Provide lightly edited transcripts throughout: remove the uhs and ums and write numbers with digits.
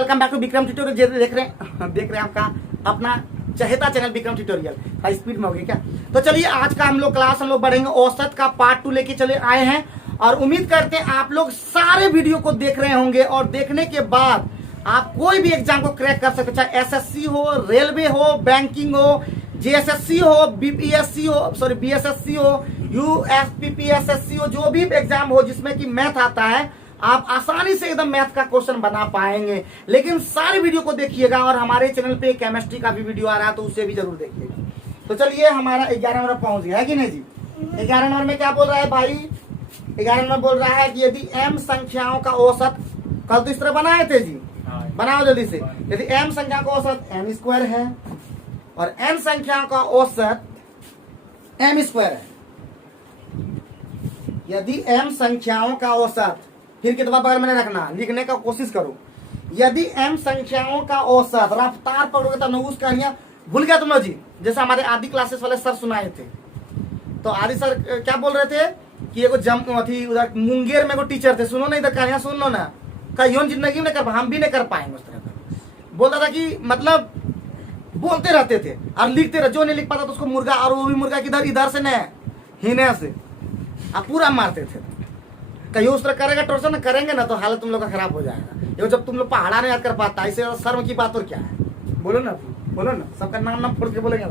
Welcome back to Vikram tutorial. जैसे देख रहे हैं आपका अपना चहेता channel Vikram tutorial. High speed में हो गई क्या? तो चलिए आज का हम लोग बढ़ेंगे औसत का पार्ट 2 लेके चले आए हैं और उम्मीद करते हैं आप लोग सारे वीडियो को देख रहे होंगे और देखने के बाद आप कोई भी एग्जाम को क्रैक कर सकते, चाहे एसएससी हो, रेलवे हो, बैंकिंग हो, जेएसएससी हो, बीपीएससी हो, सॉरी बीएसएससी हो, यूएसपीपीएसएससी हो, जो भी एग्जाम हो जिसमें कि मैथ आता है आप आसानी से एकदम मैथ का क्वेश्चन बना पाएंगे। लेकिन सारे वीडियो को देखिएगा और हमारे चैनल पे केमिस्ट्री का भी वीडियो आ रहा है तो उसे भी जरूर देखिएगा। तो चलिए हमारा 11 नंबर पहुंच गया है कि नहीं जी? 11 नंबर में क्या बोल रहा है भाई? 11 नंबर बोल रहा है कि यदि m संख्याओं का औसत, कल तो इस तरह बनाए थे जी, बनाओ जल्दी से। यदि m संख्या का औसत m स्क्वायर है और n संख्याओं का औसत m स्क्वायर है, यदि m संख्याओं का औसत, फिर कितना बगल में रखना, लिखने का कोशिश करो। यदि m संख्याओं का औसत, रफ्तार पढ़ोगे तो नहुस कहानियां भूल गया तुम लोग जी। जैसे हमारे आदि क्लासेस वाले सर सुनाए थे, तो आदि सर क्या बोल रहे थे कि एगो थी उधर मुंगेर में एगो टीचर थे, सुनो ना इधर कहानियां सुन लो ना, कहीं जिंदगी में कर, हम भी नहीं कर पाएंगे उस तरह का। बोलता था कि मतलब बोलते रहते थे और लिखते रहे, जो नहीं लिख पाता तो उसको मुर्गा, और वो भी मुर्गा किधर, इधर से न हिने से आप पूरा मारते थे। कहीं उस तरह करेगा टॉर्चर ना करेंगे ना तो हालत तुम लोग का खराब हो जाएगा। ये जब तुम लोग पहाड़ा नहीं याद कर पाता, इससे शर्म की बात और क्या है? बोलो ना, बोलो ना, सबका नाम नाम फोड़ के बोलेंगे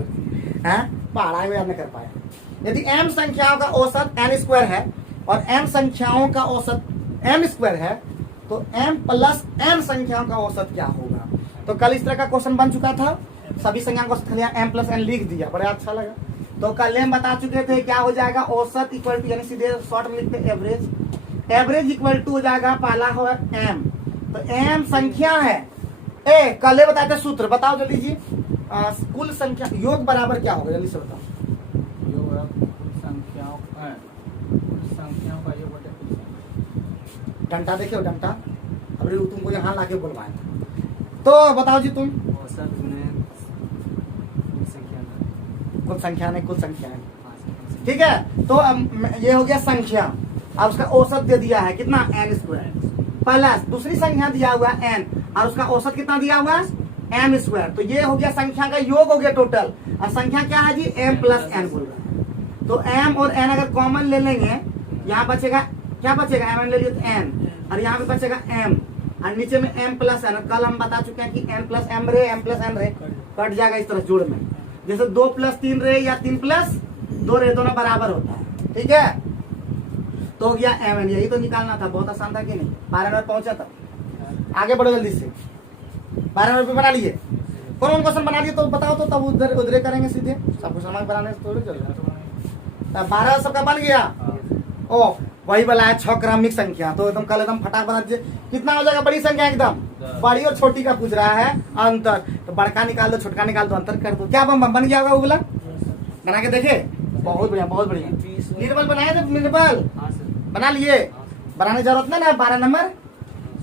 पहाड़ा में याद नहीं कर पाया। यदि m संख्याओं का औसत n स्क्वायर है और m संख्याओं का औसत m स्क्वायर है तो m प्लस n संख्याओं का औसत क्या होगा? तो कल इस तरह का क्वेश्चन बन चुका था, सभी संख्याओं का औसत लिया, m प्लस n लिख दिया, बड़ा अच्छा लगा। तो कल हम बता चुके थे क्या हो जाएगा, औसत इक्वल टू, यानी सीधे शॉर्ट में लिखते एवरेज, एवरेज इक्वल टू हो जाएगा, पहला हो m, तो m संख्या है। कल बताए थे सूत्र, बताओ जल्दी जी। कुल संख्या योग बराबर क्या होगा, जल्दी से बताओ। संख्याओं का योग बटे कुल संख्या। डंटा देखियो, डंटा अभी तुमको यहाँ लाके बोलवाए तो बताओ जी तुम। औसत में कुल संख्या नहीं, कुल संख्या है, ठीक है। तो ये हो गया संख्या, अब उसका औसत दे दिया है कितना, n स्क्वायर, प्लस दूसरी संख्या दिया हुआ n और उसका औसत कितना दिया हुआ है, m स्क्वायर। तो ये हो गया संख्या का योग हो गया टोटल, और संख्या क्या है जी, m प्लस n बोल रहा है। तो m और n अगर कॉमन ले लेंगे, यहाँ बचेगा, क्या बचेगा, m ले लिया तो n, और यहाँ पे बचेगा m, और नीचे में m प्लस n। कल हम बता चुके हैं कि m प्लस m रे, m प्लस n रे कट जाएगा इस तरह जोड़ में, जैसे 2 प्लस 3 रे या 3 प्लस 2 रे, दोनों बराबर होता है, ठीक है। तो हो गया m, यही तो निकालना था, बहुत आसान था कि नहीं? 12 नंबर पहुंचा था, आगे बढ़ो जल्दी से। 12 नंबर पे बना लिए, कौन क्वेश्चन बना लिए तो बताओ, तो तब उधर करेंगे सीधे, सब कुछ समाज बनाने से थोड़ी चलेगा। 12 सबका बन गया। ओ वही बोला है 6 क्रमिक संख्या, तो एकदम कल एकदम फटाक बना दीजिए। कितना हो जाएगा बड़ी संख्या, एकदम बड़ी और छोटी का पूछ रहा है अंतर, तो बड़का निकाल दो, छोटका निकाल दो, अंतर कर दो, क्या बन गया होगा वो बोला, बना के देखे, बहुत बढ़िया, बहुत बढ़िया। निर्बल बनाए थे, निर्बल बना लिए, बनाने जरूरत नहीं ना। 12 नंबर,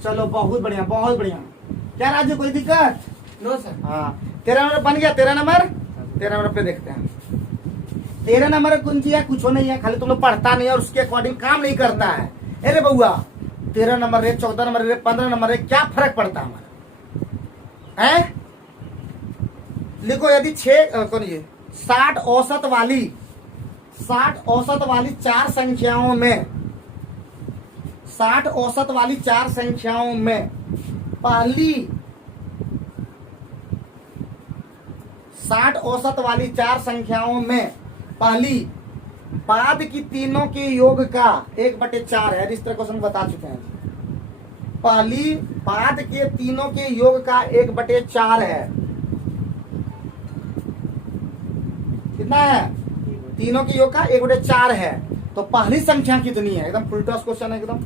चलो बहुत बढ़िया, बहुत बढ़िया। क्या राज्य, कोई दिक्कत? No sir. हाँ 13 नंबर बन गया। 13 नंबर पे देखते हैं। 13 नंबर कौन सी है, कुछ नहीं है, खाली तुम लोग पढ़ता नहीं और उसके अकॉर्डिंग काम नहीं करता है। अरे बउआ 13 नंबर रे, 14 नंबर रे, 15 नंबर रे, क्या फर्क पड़ता है हमारा है? लिखो, यदि 60 औसत वाली 4 संख्याओं में, 60 औसत वाली 4 संख्याओं में पहली 60 औसत वाली 4 संख्याओं में पहली बाद की तीनों के योग का 1/4 है। इस तरह क्वेश्चन बता चुके हैं। पहली बाद के तीनों के योग का 1/4 है, कितना है, तीनों के योग का 1/4 है। तो पहली संख्या कितनी है, एकदम फुल टॉस क्वेश्चन है एकदम।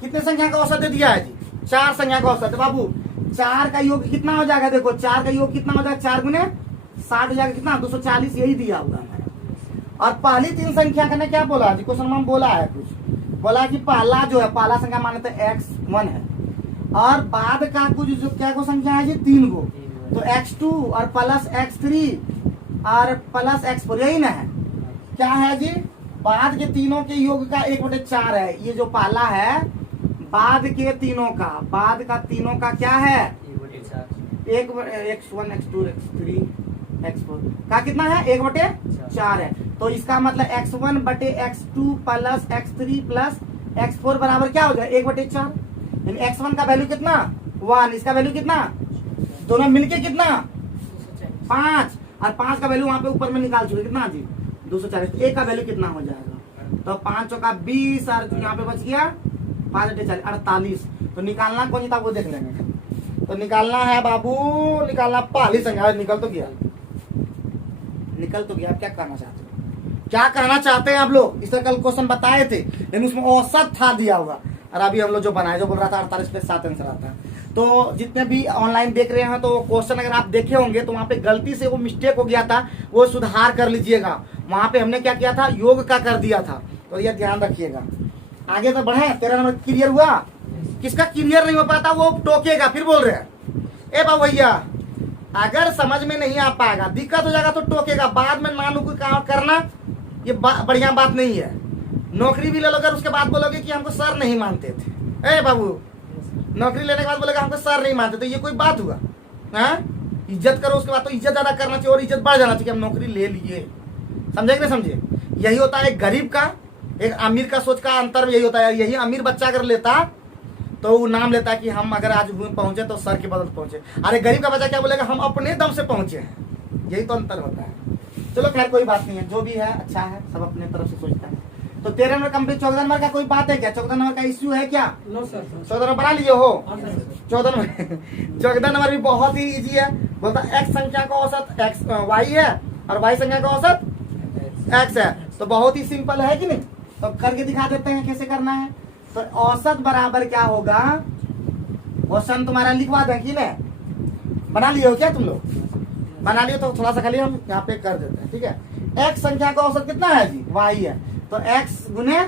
कितने संख्या का औसत दे दिया है जी, 4 संख्या का औसत। बाबू 4 का योग कितना हो जाएगा, देखो 4 का योग कितना हो जाएगा, 4 गुने 60 हो जाएगा, कितना 240, यही दिया हुआ है। और पहली 3 संख्या का ने क्या बोला जी, क्वेश्चन में बोला है कुछ, बोला कि पहला जो है, पहला संख्या माने तो x1 है, और बाद का कुछ जो क्या को संख्या है जी, 3 गो, तो x2 और प्लस x3 और प्लस x4, यही ना है, क्या है जी, बाद के तीनों के योग का 1/4 है। ये जो पहला है बाद के तीनों का, बाद का तीनों का क्या है, 1/4 x1 x2 x3 x4 का कितना है, 1/4 है। तो इसका मतलब x1 बटे x2 plus x3 plus x4 बराबर क्या हो जाए, 1/4। यानी x1 का वैल्यू कितना 1, इसका वैल्यू कितना, दोनों मिलके कितना 5, और 5 का वैल्यू वहां पे ऊपर में निकाल चुके कितना जी 240। एक का वैल्यू कितना हो जाएगा, तो 5 चौका 20 और यहाँ पे बच गया 5 × 48। तो निकालना कौन सी था वो देख लेंगे। तो निकालना है बाबू, निकालना पहली संख्या, निकल तो गया, निकल तो गया। आप क्या करना चाहते हो, क्या कहना चाहते हैं आप लोग। इस तरह कल क्वेश्चन बताए थे लेकिन उसमें औसत था दिया हुआ, और अभी हम लोग जो बनाए, जो बोल रहा था 48 पे 7 आंसर आता है। तो जितने भी ऑनलाइन देख रहे हैं तो क्वेश्चन अगर आप देखे होंगे तो वहाँ पे गलती से वो मिस्टेक हो गया था, वो सुधार कर लीजिएगा। वहाँ पे हमने क्या किया था, योग का कर दिया था, तो ये ध्यान रखिएगा। आगे तो बढ़े, 13 नंबर क्लियर हुआ। किसका क्लियर नहीं हो पाता वो टोकेगा, फिर बोल रहे हैं ए बाबू भैया अगर समझ में नहीं आ पाएगा, दिक्कत हो जाएगा तो टोकेगा, बाद में मान लो कोई काम करना, ये बढ़िया बात नहीं है। नौकरी भी ले लोगे उसके बाद बोलोगे कि हमको सर नहीं मानते थे। ए बाबू नौकरी लेने के बाद बोलेगा हमको सर नहीं मानते, तो ये कोई बात हुआ, हाँ? इज्जत करो, उसके बाद तो इज्जत ज्यादा करना चाहिए और इज्जत बढ़ जाना चाहिए, हम नौकरी ले लिए। समझे कि नहीं समझे, यही होता है एक गरीब का एक अमीर का सोच का अंतर यही होता है। यही अमीर बच्चा अगर लेता तो वो नाम लेता कि हम अगर आज पहुंचे तो सर के बदल पहुंचे, अरे गरीब का बच्चा क्या बोलेगा, हम अपने दम से पहुंचे हैं। यही तो अंतर होता है। चलो खैर कोई बात नहीं है, जो भी है अच्छा है, सब अपने तरफ से सोचता है। तो 13 नंबर कंप्लीट। 14 नंबर का कोई बात है क्या, 14 नंबर का इश्यू है क्या, नो सर। 14 नंबर बना लिए हो। हाँ सर। 14 नंबर 14 नंबर भी बहुत ही इजी है। बोलता x संख्या का औसत x y है और y संख्या का औसत x है, तो बहुत ही सिंपल है कि नहीं। तो करके दिखा देते हैं कैसे करना है। तो औसत बराबर क्या होगा, क्वेश्चन तुम्हारा लिखवा दें कि नहीं, बना लिए हो क्या तुम लोग, बना लिए तो थोड़ा सा खाली हम यहाँ पे कर देते हैं, ठीक है। x संख्या का औसत कितना है जी, y है, तो x गुने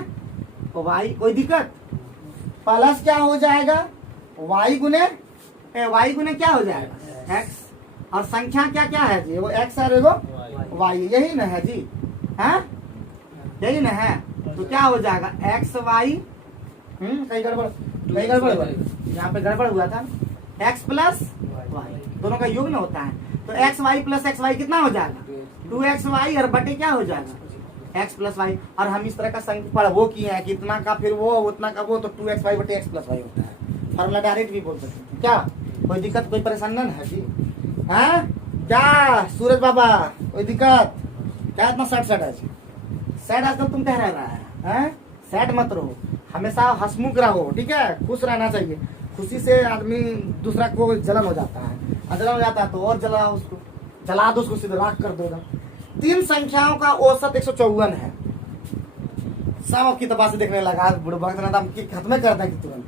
y, कोई दिक्कत, प्लस क्या हो जाएगा y गुने क्या हो जाएगा x, और संख्या क्या क्या है जी, वो x है वो y, यही ना है जी, है यही ना है। तो क्या हो जाएगा एक्स वाई, कहीं गड़बड़ हुआ, यहाँ पे गड़बड़ हुआ था, x प्लस वाई दोनों का योग ना होता है। तो X Y plus X Y कितना हो जाएगा 2xy, और बटे क्या हो जाएगा x प्लस वाई। और हम इस तरह का संख्या वो किए हैं कि इतना का फिर वो उतना का वो, तो 2xy बटे x प्लस वाई होता है। फॉर्मूला डायरेक्ट भी बोल सकते हैं, क्या कोई दिक्कत कोई परेशानी नहीं है जी, हाँ क्या सूरज बाबा कोई दिक्कत क्या, इतना सैड है जी, सैड आजकल तुम कह रहा है, सैड मत रहो, हमेशा हंसमुख रहो, ठीक है, खुश रहना चाहिए। खुशी से आदमी दूसरा को जलन हो जाता है, जलन हो जाता है तो और जला उसको, जला दो उसको, सीधे राख कर देगा। 3 संख्याओं का औसत 154 है। सब अब किताब से देखने लगा, खत्म कर दें तुरंत।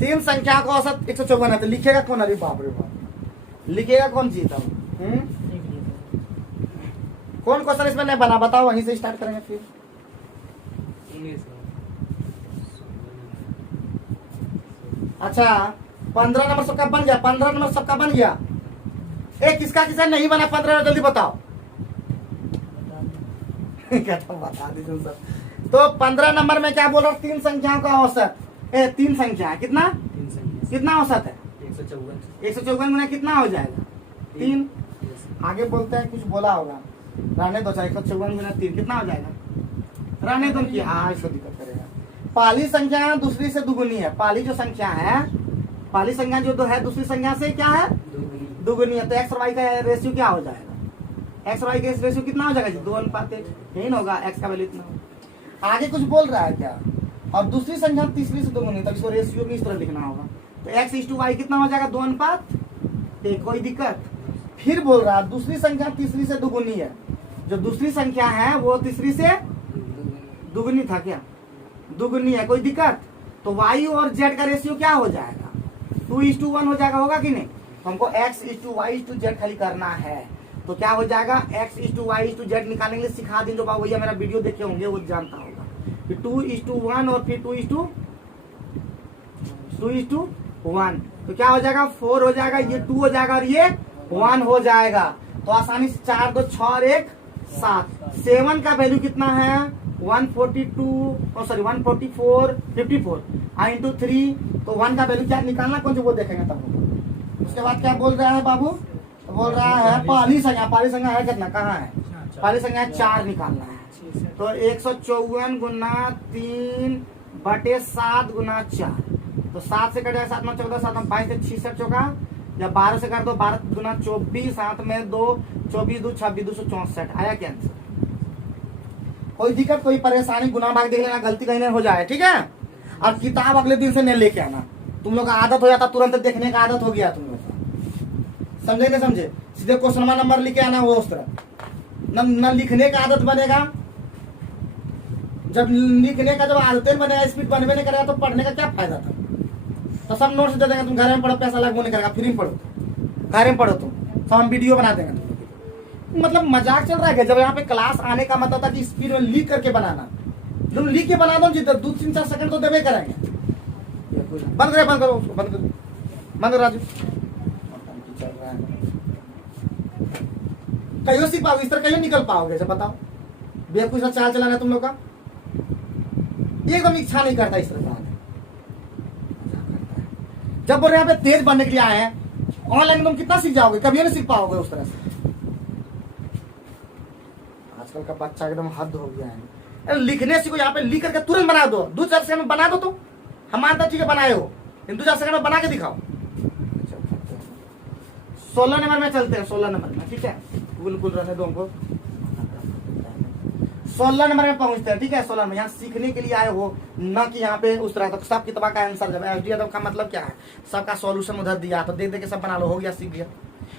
3 संख्या का औसत 154 है, तो लिखेगा कौन, अरे बाप रे बाप, लिखेगा कौन जी तब, कौन क्वेश्चन इसमें नहीं बना, बताओ, वहीं से स्टार्ट करेंगे फिर। अच्छा 15 नंबर सबका बन गया, 15 नंबर सबका बन गया, एक किसका किसका नहीं बना 15 जल्दी बताओ। बता दीजिए सर। तो 15 नंबर में क्या बोल रहा हूँ, 3 संख्याओं का औसत, 3 संख्या है, कितना कितना औसत है 154 गुना कितना हो जाएगा 3। आगे बोलते हैं कुछ बोला होगा, रहने दो, 154 गुना 3 कितना हो जाएगा, रहने दो कि हाँ इसको दिक्कत करेगा। पहली संख्या दूसरी से दुगुनी है, पहली जो संख्या है, पहली संख्या जो है दूसरी संख्या से क्या है दुगुनी है, तो एक्स और वाई का रेशियो क्या हो जाएगा, एक्स और वाई का रेशियो कितना हो जाएगा जी 2:1, यही ना होगा, एक्स का वैल्यू इतना। आगे कुछ बोल रहा है क्या, और दूसरी संख्या तीसरी से दुगुनी, तब इसको रेशियो भी इस तरह लिखना होगा, तो x/y कितना हो जाएगा 2:1, कोई दिक्कत। फिर बोल रहा है दूसरी संख्या तीसरी से दुगुनी है, जो दूसरी संख्या है वो तीसरी से दुगुनी था क्या, दुगुनी है, कोई दिक्कत। तो y और z का रेशियो क्या हो जाएगा 2:1 हो जाएगा, होगा कि नहीं। तो हमको x/y/z खाली करना है, तो क्या हो जाएगा x/y/z निकालने के लिए सिखा दें, जो बाबू भैया मेरा वीडियो देखे होंगे वो जानता होगा कि 2:1 और फिर 2:1, तो क्या हो जाएगा 4 हो जाएगा, ये 2 हो जाएगा और ये 1 हो जाएगा। तो आसानी से 4 2 6 और 1 7, 7 का वैल्यू कितना है 142 सॉरी 144 54 इंटू 3 तो 1 का वैल्यू क्या निकालना कौन से वो देखेंगे तब लोग। उसके बाद क्या बोल रहा है बाबू, तो बोल रहा है पहली संख्या है कितना, कहाँ है पहली संख्या है 4 निकालना है। तो 154 गुना 3 बटे 7 गुना 4, तो 7 से कटेगा 7 में 14 7 में 22 से 66 चौका, या 12 से कर दो 12 गुना 24 7 में 2 24 2 26 264 आया क्या आंसर। कोई दिक्कत कोई परेशानी गुना भाग देख लेना, गलती कहीं नहीं हो जाए, ठीक है। और किताब अगले दिन से नहीं लेके आना, तुम लोग का आदत हो जाता तुरंत देखने का आदत हो गया तुम लोग का, समझे नहीं समझे। सीधे क्वेश्चन नंबर लिखे आना वो उस तरह, न लिखने का आदत बनेगा। जब लिखने का जब आदतें बनेगा, स्पीड बनवे नहीं करेगा तो पढ़ने का क्या फायदा था। तो सब नोट्स दे देंगे, तुम घर में पढ़ो, पैसा लगभग नहीं करेगा, फ्री में पढ़ो, घर में पढ़ो तुम, सब हम वीडियो बना देंगे। मतलब मजाक चल रहा है। जब यहाँ पे क्लास आने का मतलब था कि स्पीड में लिख करके बनाना, तुम लिख के बना दो जितना 2-3-4 सेकंड तो देवे करेंगे। बंद करो बंद करो उसको, बंद करो बंद करो राजू। चल रहा है कहीं सीख पाओगे, इस तरह कहीं निकल पाओगे, जब बताओ बेवकूफ सा चाल चलाना तुम लोग का, एकदम इच्छा नहीं करता इस तरह का। जब बोल रहे यहाँ पे तेज बनने के लिए आए हैं, ऑनलाइन तुम कितना सीख जाओगे, कभी नहीं सीख पाओगे उस तरह से। आजकल का बच्चा एकदम हद हो गया है। लिखने सीखो, यहाँ पे लिख करके तुरंत बना दो, 2-4 सेकंड में बना दो। तो हम मानते ठीक है बनाए हो, लेकिन 2-4 सेकंड में बना के दिखाओ। 16 नंबर में चलते हैं, 16 नंबर में, ठीक है, बिल्कुल रहने दो हमको। 16 नंबर में पहुंचते हैं, ठीक है। 16 में यहाँ सीखने के लिए आए हो, न कि यहाँ पे उस तरह। तो सब किताब का आंसर जब एसडी का मतलब क्या है, सबका सॉल्यूशन उधर दिया, तो देख देख के सब बना लो, हो गया, सीख गया।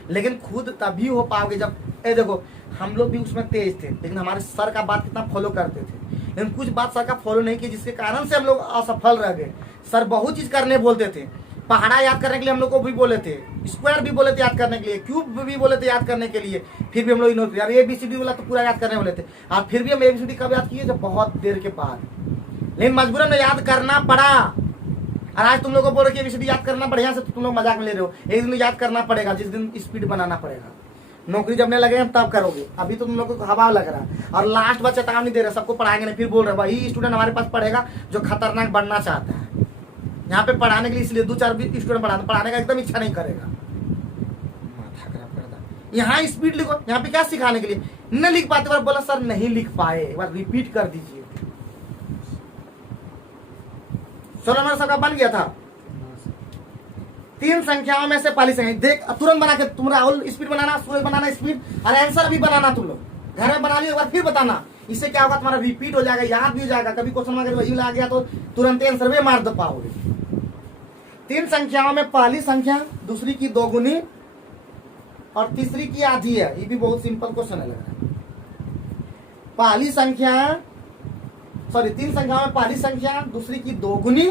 लेकिन खुद तभी हो पाओगे जब देखो हम लोग भी उसमें तेज थे, लेकिन हमारे सर का बात कितना फॉलो करते थे, लेकिन कुछ बात सर का फॉलो नहीं की, जिसके कारण से हम लोग असफल रह गए। सर बहुत चीज करने बोलते थे, पहाड़ा याद करने के लिए हम लोग को भी बोले थे, स्क्वायर भी बोले थे याद करने के लिए, क्यूब भी बोले थे याद करने के लिए, फिर भी हम लोग इग्नोर किया। ABCD बोला तो पूरा याद करने बोले थे, और फिर भी हम ABCD कब याद किए, जब बहुत देर के बाद, लेकिन मजबूरन में याद करना पड़ा। और आज तुम लोग को बोलो कि ABCD याद करना बढ़िया से, तो तुम लोग मजाक में ले रहे हो। एक दिन याद करना पड़ेगा, जिस दिन स्पीड बनाना पड़ेगा। नौकरी जब नहीं लगेगा तब करोगे, अभी तो तुम लोग को हवा लग रहा है। और लास्ट बार चेतावनी दे रहे, सबको पढ़ाएंगे नहीं, फिर बोल रहे वही स्टूडेंट हमारे पास पढ़ेगा जो खतरनाक बनना चाहता है। यहाँ पे पढ़ाने के लिए इसलिए 2-4 स्टूडेंट पढ़ाने का एकदम इच्छा नहीं करेगा, माथा खराब करता। यहाँ स्पीड लिखो, यहाँ पे क्या सिखाने के लिए नहीं लिख पाते, बार बोला सर नहीं लिख पाए, एक बार रिपीट कर दीजिए। 16 नंबर सबका बन गया था। 3 संख्याओं में से पहली संख्या देख, तुरंत बना के तुम राहुल स्पीड बनाना, सूरज बनाना स्पीड, और आंसर भी बनाना। तुम लोग घर में बना लियो, एक बार फिर बताना। इससे क्या होगा, तुम्हारा रिपीट हो जाएगा, याद भी हो जाएगा। कभी क्वेश्चन में अगर वही ला गया तो तुरंत आंसर भी मार दो पाओगे। 3 संख्याओं में पहली संख्या दूसरी की दोगुनी और तीसरी की आधी है। ये भी बहुत सिंपल क्वेश्चन है लग रहा है। पहली संख्या सॉरी 3 संख्याओं में पहली संख्या दूसरी की दोगुनी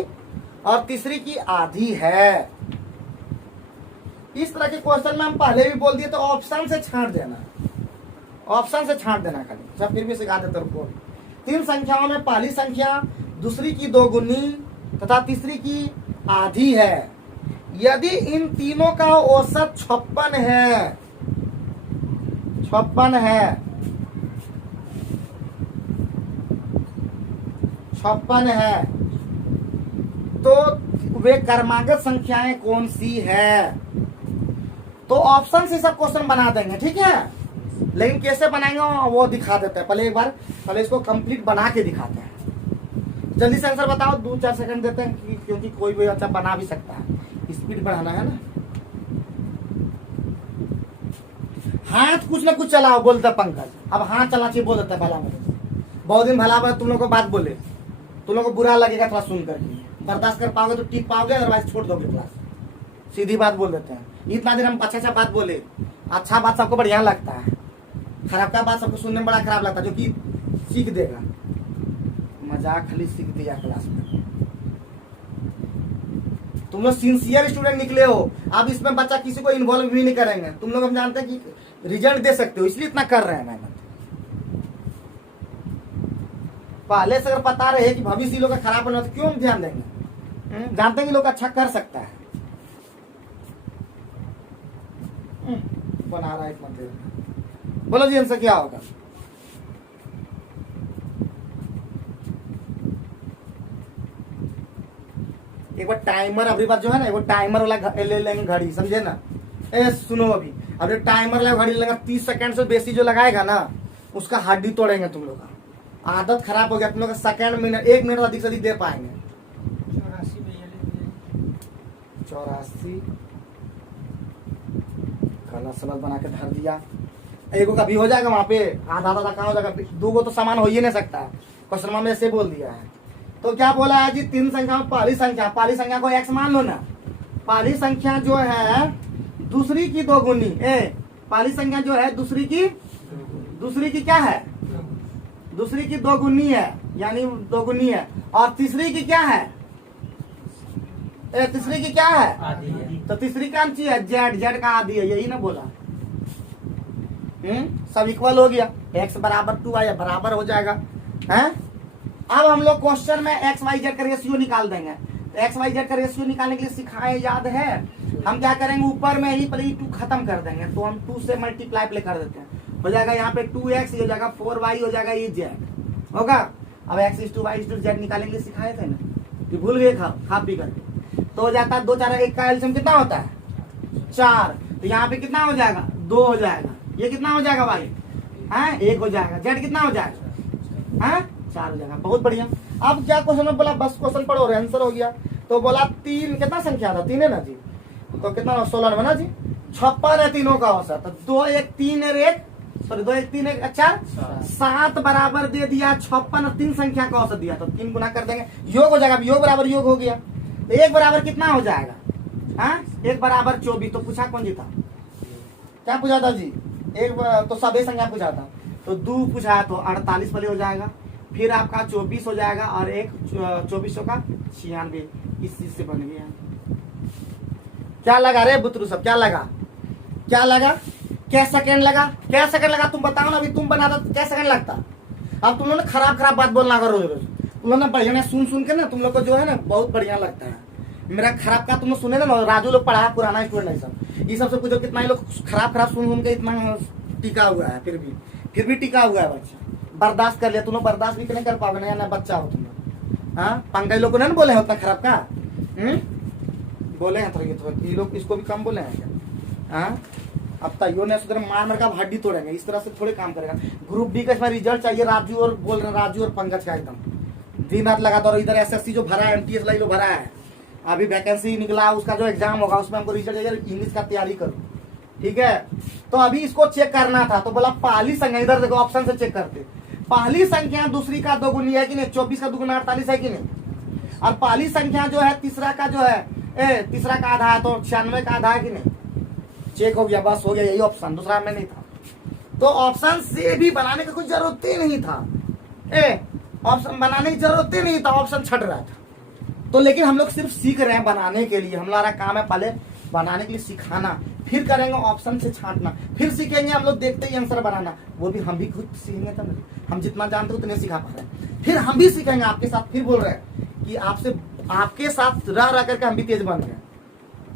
और तीसरी की आधी है। इस तरह के क्वेश्चन में हम पहले भी बोल दिए, तो ऑप्शन से छांट देना, ऑप्शन से छांट देना खाली। अच्छा फिर भी सिखा देते रुको। 3 संख्याओं में पहली संख्या दूसरी की दोगुनी तथा तीसरी की आधी है। यदि इन तीनों का औसत 56 है, 56 है, 56 है, तो वे क्रमागत संख्याएं कौन सी है। तो ऑप्शन से सब क्वेश्चन बना देंगे, ठीक है। लेकिन कैसे बनाएंगे वो दिखा देते हैं। पहले इसको कंप्लीट बना के दिखाते हैं। जल्दी से आंसर बताओ, 2-4 सेकंड देते हैं, क्योंकि कोई भी अच्छा बना भी सकता है, स्पीड बढ़ाना है ना। हाथ कुछ ना कुछ चलाओ, बोलता पंकज। अब हाथ चलना चाहिए, बोल देता है भला मेरे। बहुत दिन भला तुम लोग को बात बोले, तुम लोग को बुरा लगेगा थोड़ा सुन करके, बर्दाश्त कर पाओगे तो टिक पाओगे, अदरवाइज छोड़ दोगे क्लास। सीधी बात बोल देते हैं। इतना दिन हम अच्छा बात बोले, अच्छा बात सबको बढ़िया लगता है, खराब का बात सबको सुनने में बड़ा खराब लगता है, जो कि सीख देगा। मजाक खाली सीख दिया क्लास में। तुम लोग सिंसियर स्टूडेंट निकले हो, अब इसमें बच्चा किसी को इन्वॉल्व भी नहीं करेंगे। तुम लोग हम जानते हैं कि रिजल्ट दे सकते हो, इसलिए इतना कर रहे हैं मेहनत। पहले से अगर पता रहे कि भविष्य लोग का खराब होना, तो क्यों हम ध्यान देंगे। जानते हैं कि लोग अच्छा कर सकता है। बना रहा है इतना देर। बोलो जी आंसर क्या होगा। एक बार टाइमर अभी बार जो है ना, वो टाइमर वाला ले लेंगे घड़ी, समझे ना। ए सुनो, अभी अब जो टाइमर वाला घड़ी लगा 30 सेकंड से बेसी जो लगाएगा ना, उसका हड्डी तोड़ेंगे तुम लोग का। आदत खराब हो गया तुम लोग का, सेकंड मिनट 1 मिनट अधिक से अधिक दे पाएंगे। 84 गलत सलत बना के धर दिया। एगो का भी हो जाएगा वहां पे, आधा आधा कहाँ हो जाएगा, 2 गो तो सामान हो ही नहीं सकता। क्वेश्चन में ऐसे बोल दिया है। तो क्या बोला है जी, 3 संख्या में पहली संख्या को x मान लो ना। पहली संख्या जो है दूसरी की दोगुनी, पहली संख्या जो है दूसरी की क्या है, दूसरी की दोगुनी है, यानी दोगुनी है। और तीसरी की क्या है, तीसरी की क्या है, आधी है। तो तीसरी कौन सी है, जेड का आधी है, यही ना बोला। सब इक्वल हो गया, x बराबर 2 आया, बराबर हो जाएगा हैं। अब हम लोग क्वेश्चन में एक्स वाई जेड का रेशियो निकाल देंगे। तो एक्स वाई जेड का रेशियो निकालने के लिए सिखाए, याद है। हम क्या करेंगे, ऊपर में ही पहले 2 खत्म कर देंगे, तो हम 2 से मल्टीप्लाई प्ले कर देते हैं। हो जाएगा यहाँ पे 2x हो जाएगा, 4y हो जाएगा, ये जेड होगा। अब x is to y is to z निकालेंगे, सिखाए थे ना, कि भूल गए खा पी करके। तो हो जाता है 2 4 1 का एलसीएम कितना होता है 4। तो यहाँ पे कितना हो जाएगा 2 हो जाएगा, ये कितना हो जाएगा भाई, हाँ 1 हो जाएगा, जेड कितना हो जाएगा, हाँ 4 हो जाएगा। बहुत बढ़िया। अब क्या क्वेश्चन में बोला, बस क्वेश्चन पढ़ो, आंसर हो गया। तो बोला 3 कितना संख्या था, 3 है ना जी, तो कितना 16 ना जी, 56 है तीनों का औसत। तो 2 1 3 1 सॉरी 2 1 3 1 4 7 बराबर दे दिया 56 और 3 संख्या का औसत दिया, तो 3 गुना कर देंगे, योग हो जाएगा, योग बराबर योग हो गया। तो 1 बराबर कितना हो जाएगा, हाँ 1 बराबर 24। तो पूछा कौन जी था, क्या पूछा था जी, एक तो सभी संख्या पूछा था। तो 2 पूछा तो 48 वाले हो जाएगा, फिर आपका 24 हो जाएगा, और एक 24 का 96, इस चीज से बन गया। क्या लगा रे बुतरू सब, क्या लगा क्या सेकंड लगा, तुम बताओ ना। अभी तुम बनाता तो क्या सेकंड लगता। अब तुम लोग ने खराब बात बोलना करो, तुम लोग ने बढ़िया सुन के ना, तुम लोग को जो है ना बहुत बढ़िया लगता है। मेरा खराब का तुम लोग सुने ना, राजू लोग पढ़ा, पुराना स्टूडेंट है सब, ये सबसे पूछो कितना ही लोग खराब सुन के इतना टिका हुआ है, फिर भी टिका हुआ है बच्चा, बर्दाश्त कर लिया। तुम लोग बर्दाश्त भी नहीं कर पाओगे ना, बच्चा हो तुम लोग। हाँ पंकज लोग को नहीं बोले हैं उतना खराब का, बोले हैं थोड़ी, ये लोग इसको भी कम बोले हैं क्या। हाँ अब तैयो ने सुधर मार का हड्डी तोड़ेंगे, इस तरह से थोड़े काम करेगा। ग्रुप बी का इसमें रिजल्ट चाहिए, राजू और बोल रहे राजू और पंकज का एकदम दिन रात लगा दो। और इधर एसएससी जो भरा है, एमटीएस लाई लो भरा है, अभी वैकेंसी निकला, उसका जो एग्जाम होगा उसमें हमको रिजल्ट चाहिए, इंग्लिश का तैयारी करो, ठीक है। तो अभी इसको चेक करना था, तो बोला पहली संख्या, इधर देखो ऑप्शन से चेक करते, पहली संख्या दूसरी का दोगुनी है कि नहीं, 24 का दुगुना 48 है कि नहीं। और पहली संख्या जो है तीसरा का जो है, तीसरा का आधा है, तो 96 का आधा है कि नहीं। चेक हो गया, बस हो गया, यही ऑप्शन, दूसरा में नहीं था। तो ऑप्शन से भी बनाने की कोई जरूरत ही नहीं था, ऑप्शन बनाने की जरूरत ही नहीं था, ऑप्शन छट रहा था। तो लेकिन हम लोग सिर्फ सीख रहे हैं बनाने के लिए, हमारा काम है पहले बनाने के लिए सिखाना, फिर करेंगे ऑप्शन से छांटना, फिर सीखेंगे हम लोग देखते ही आंसर बनाना, वो भी हम भी खुद सीखेंगे तब, हम जितना जानते हो उतने सिखा पा रहे हैं। फिर हम भी सीखेंगे आपके साथ, फिर बोल रहे हैं कि आपके साथ रह करके हम भी तेज बन गए,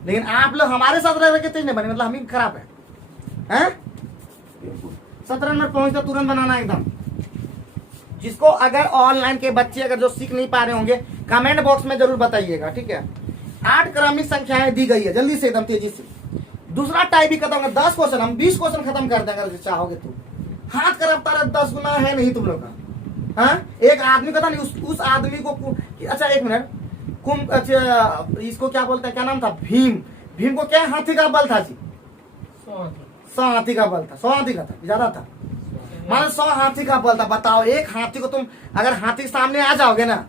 लेकिन आप लोग हमारे साथ रह के तेज नहीं बने, मतलब हम ही खराब है। 17 मिनट पहुंचता तुरंत बनाना एकदम। जिसको अगर ऑनलाइन के बच्चे अगर जो सीख नहीं पा रहे होंगे, कमेंट बॉक्स में जरूर बताइएगा, ठीक है। 8 क्रमिक संख्याएं दी गई है, जल्दी से एकदम तेजी से। दूसरा टाइप भी खत्म कर, 10 क्वेश्चन, हम 20 क्वेश्चन खत्म कर देंगे अगर चाहोगे तो। हाथ का रफ्तार 10 गुना है नहीं तुम लोग का। हाँ एक आदमी का था नहीं, उस आदमी को, अच्छा 1 मिनट, अच्छा इसको क्या बोलते हैं, क्या नाम था, भीम को क्या हाथी का बल था जी, 100 हाथी का बल था, 100 हाथी का था, ज्यादा था, मान 100 हाथी का बल था। बताओ एक हाथी को तुम अगर हाथी के सामने आ जाओगे ना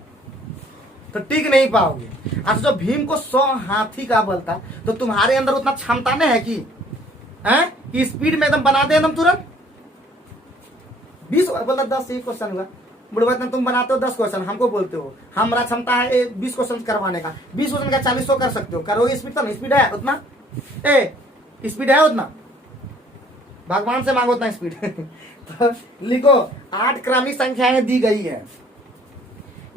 तो टिक नहीं पाओगे। अच्छा जो भीम को 100 हाथी का बल था, तो तुम्हारे अंदर उतना क्षमता नहीं है कि स्पीड में एकदम बना दे एकदम तुरंत। 20 बोला 10 एक क्वेश्चन हुआ, बुढ़वा तुम बनाते हो 10 क्वेश्चन, हमको बोलते हो हमारा क्षमता है 20 क्वेश्चन करवाने का, 20 क्वेश्चन का 40 कर सकते हो, करोगे स्पीड तो नहीं, स्पीड है उतना, स्पीड है उतना, भगवान से मांगो उतना स्पीड। तो लिखो 8 क्रमिक संख्याएं दी गई है,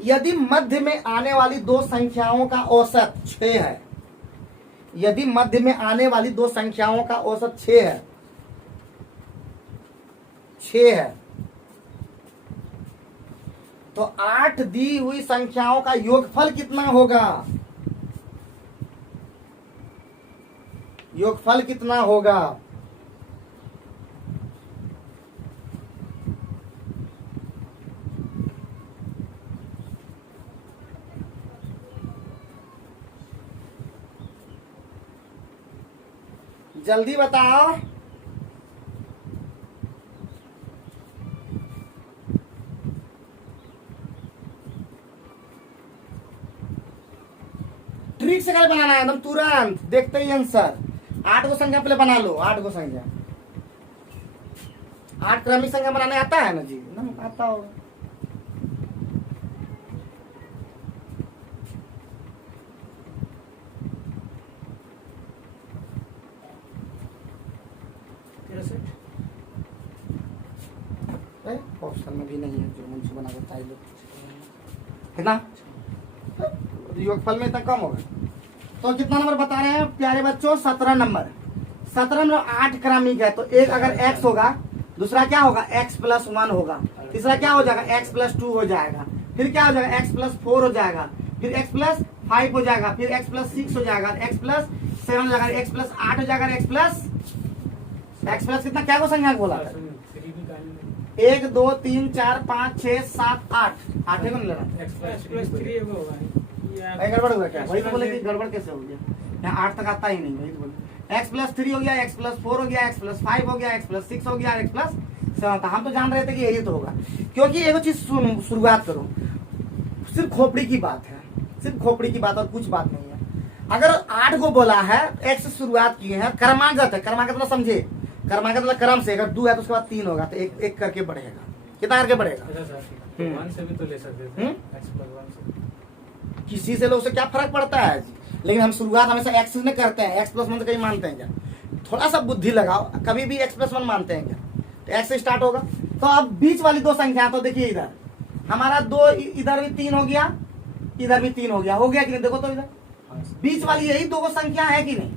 यदि मध्य में आने वाली 2 संख्याओं का औसत 6 है, यदि मध्य में आने वाली 2 संख्याओं का औसत 6 है, तो 8 दी हुई संख्याओं का योगफल कितना होगा, योगफल कितना होगा? जल्दी बताओ। ट्रिक से कल बनाना है एकदम तुरंत, देखते ही आंसर। 8 को संख्या पहले बना लो, 8 को संख्या, 8 क्रमिक संख्या बनाने आता है ना जी? ना आता होगा। ऑप्शन में भी नहीं है जो मुझे बना देता है लोग। कितना योगफल में इतना कम होगा तो कितना नंबर बता रहे हैं प्यारे बच्चों? 17 नंबर। 17 नंबर 8 क्रमिक है तो एक अगर x होगा, दूसरा क्या होगा? x प्लस 1 होगा, तीसरा क्या हो जाएगा? x प्लस 2 हो जाएगा, फिर क्या हो जाएगा? x प्लस 4 हो जाएगा, फिर x प्लस 5 हो जाएगा, फिर x प्लस 6 हो जाएगा, x प्लस 7 हो जाएगा, x प्लस 8 हो जाएगा, x प्लस कितना? क्या को संख्या बोला था? 1 2 3 4 5 6 7 8 8 को नहीं लेना। गड़बड़ हुआ क्या? वही तो बोले कि गड़बड़ कैसे हो गया? यहाँ 8 तक आता ही नहीं। वही तो बोले x प्लस 3 हो गया, x प्लस 4 हो गया, x प्लस 5 हो गया, x प्लस 6 हो गया, x प्लस 7 था। हम तो जान रहे थे कि यही तो होगा, क्योंकि एगो चीज शुरुआत करो, सिर्फ खोपड़ी की बात है, सिर्फ खोपड़ी की बात और कुछ बात नहीं है। अगर 8 को बोला है, x से शुरुआत किए हैं, क्रमागत है, क्रमागत मतलब समझे, क्रमागत मतलब क्रम से, अगर 2 है तो उसके बाद 3 होगा, तो एक एक करके बढ़ेगा। कितना करके बढ़ेगा? 1 से भी तो ले सकते थे, x प्लस 1 से। किसी से लोग से क्या फर्क पड़ता है जी? लेकिन हम शुरुआत हमेशा x में करते हैं। x प्लस 1 से कहीं मानते हैं क्या? थोड़ा सा बुद्धि लगाओ, कभी भी x प्लस 1 मानते हैं क्या? तो x से स्टार्ट होगा। तो अब बीच वाली दो संख्या, तो देखिए इधर हमारा 2, इधर भी 3 हो गया, इधर भी 3 हो गया कि नहीं? देखो तो इधर बीच वाली यही दो संख्या है कि नहीं?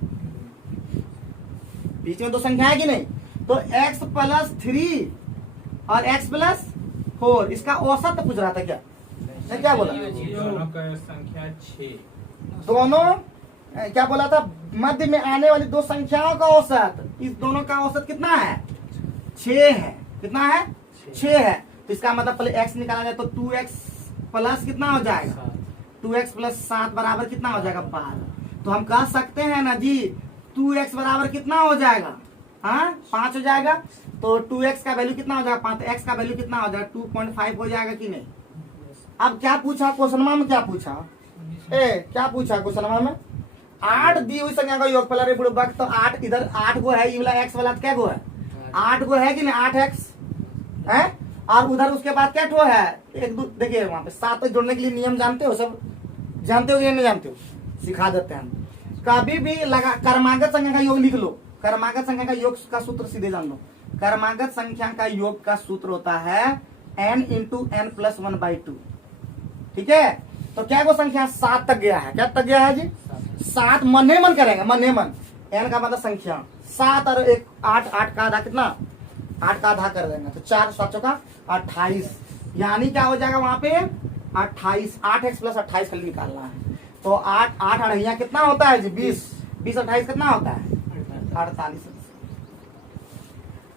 बीच में दो संख्या है कि नहीं? तो x प्लस 3 और x प्लस 4, इसका औसत पूछ रहा था क्या? मैं क्या बोला? दोनों का संख्या 6। दोनों क्या बोला था? मध्य में आने वाली दो संख्याओं का औसत, इस दोनों का औसत कितना है? 6 है। कितना है? 6 है। तो इसका मतलब पहले x निकाला जाए तो 2x प्लस कितना हो जाएगा? 2x प्लस 7 बराबर कितना हो जाएगा? 12। तो हम कह सकते हैं ना जी 2x बराबर कितना हो जाएगा? हाँ 5 हो जाएगा। तो 2x का वैल्यू कितना हो जाएगा? 5। x का वैल्यू कितना हो जाएगा? 2.5 हो जाएगा कि नहीं? अब क्या पूछा क्वेश्चन में? क्या पूछा? क्या पूछा क्वेश्चन में? 8 दी हुई संख्या का योगफल। अरे बुड़बक, तो 8 इधर 8 गो है, ये वाला x वाला क्या गो है? 8 गो है कि नहीं? 8x है। और उधर उसके बाद क्या ठो है? एक दो देखिए वहां पे 7 जोड़ने के लिए नियम जानते हो? सब जानते हो या नहीं जानते हो? सिखा देते हैं हम। कभी भी लगा क्रमागत संख्या का योग लिख लो। क्रमागत संख्या का योग का सूत्र सीधे जान लो। क्रमागत संख्या का योग का सूत्र होता है n इंटू n प्लस 1/2। ठीक है? तो क्या वो संख्या 7 तक गया है? क्या तक गया है जी? 7 मने मन करेंगे, मने मन। n का मतलब संख्या 7 और 1 8, 8 का आधा कितना? 8 का आधा कर देंगे तो 4 7 का 28, यानी क्या हो जाएगा वहां पे? 28। 8x प्लस 28 खाली निकालना है। तो 8 8 अढ़ैया कितना होता है जी? 20। 20 28 कितना होता है? 48।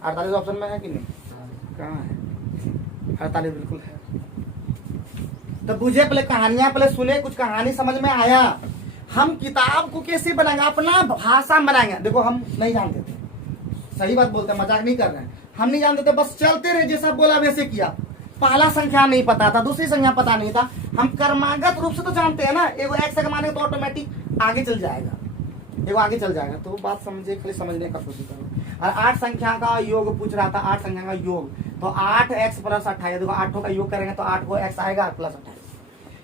48 ऑप्शन में है कि नहीं? कहाँ है? 48 बिल्कुल है। तो बुझे, पहले कहानियां पहले सुने, कुछ कहानी समझ में आया। हम किताब को कैसे बनाएंगे? अपना भाषा में बनाएंगे। देखो हम नहीं जानते थे, सही बात बोलते हैं, मजाक नहीं कर रहे हैं। हम नहीं जानते थे, बस चलते रहे, जैसा बोला वैसे किया। पहला संख्या नहीं पता था, दूसरी संख्या पता नहीं था। हम क्रमागत रूप से तो जानते हैं ना, एगो x से मानेगा तो ऑटोमेटिक आगे चल जाएगा, एगो आगे चल जाएगा। तो बात समझे, खाली समझने का कोशिश करो। और 8 संख्या का योग पूछ रहा था, 8 संख्या का योग। तो 8x प्लस 28, देखो 8 का योग करेंगे तो 8 को x आएगा प्लस 28।